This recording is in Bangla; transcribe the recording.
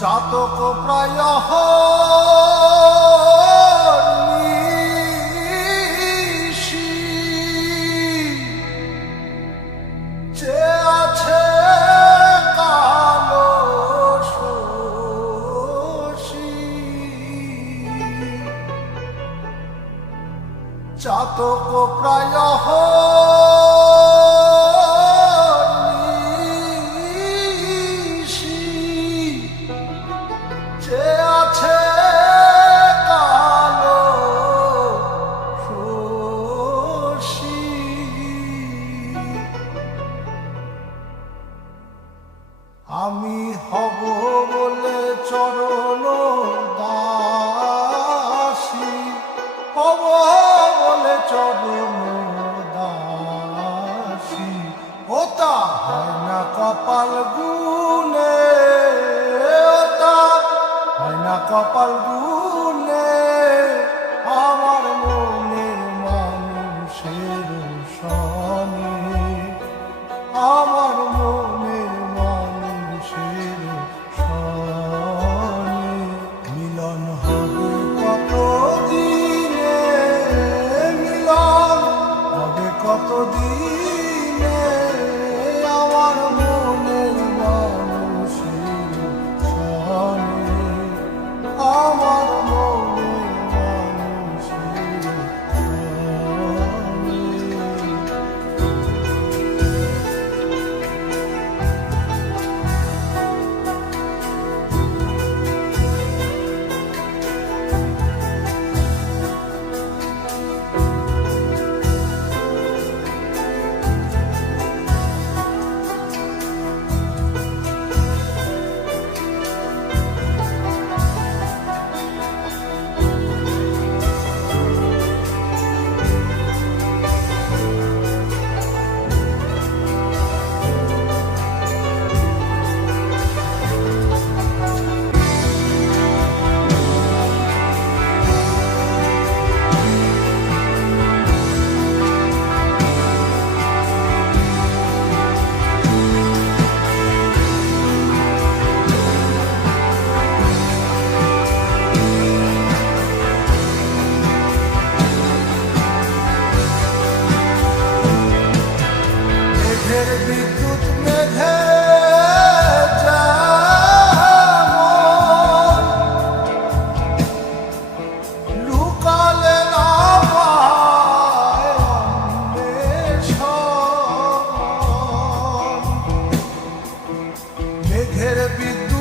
চাতক প্রায় চাতক প্রায় আমি হব বলে চরণ দাসি। হব বলে চরণ দাসী। তা হয় না কপাল গুনে ও তা হয় না কপাল Espírito.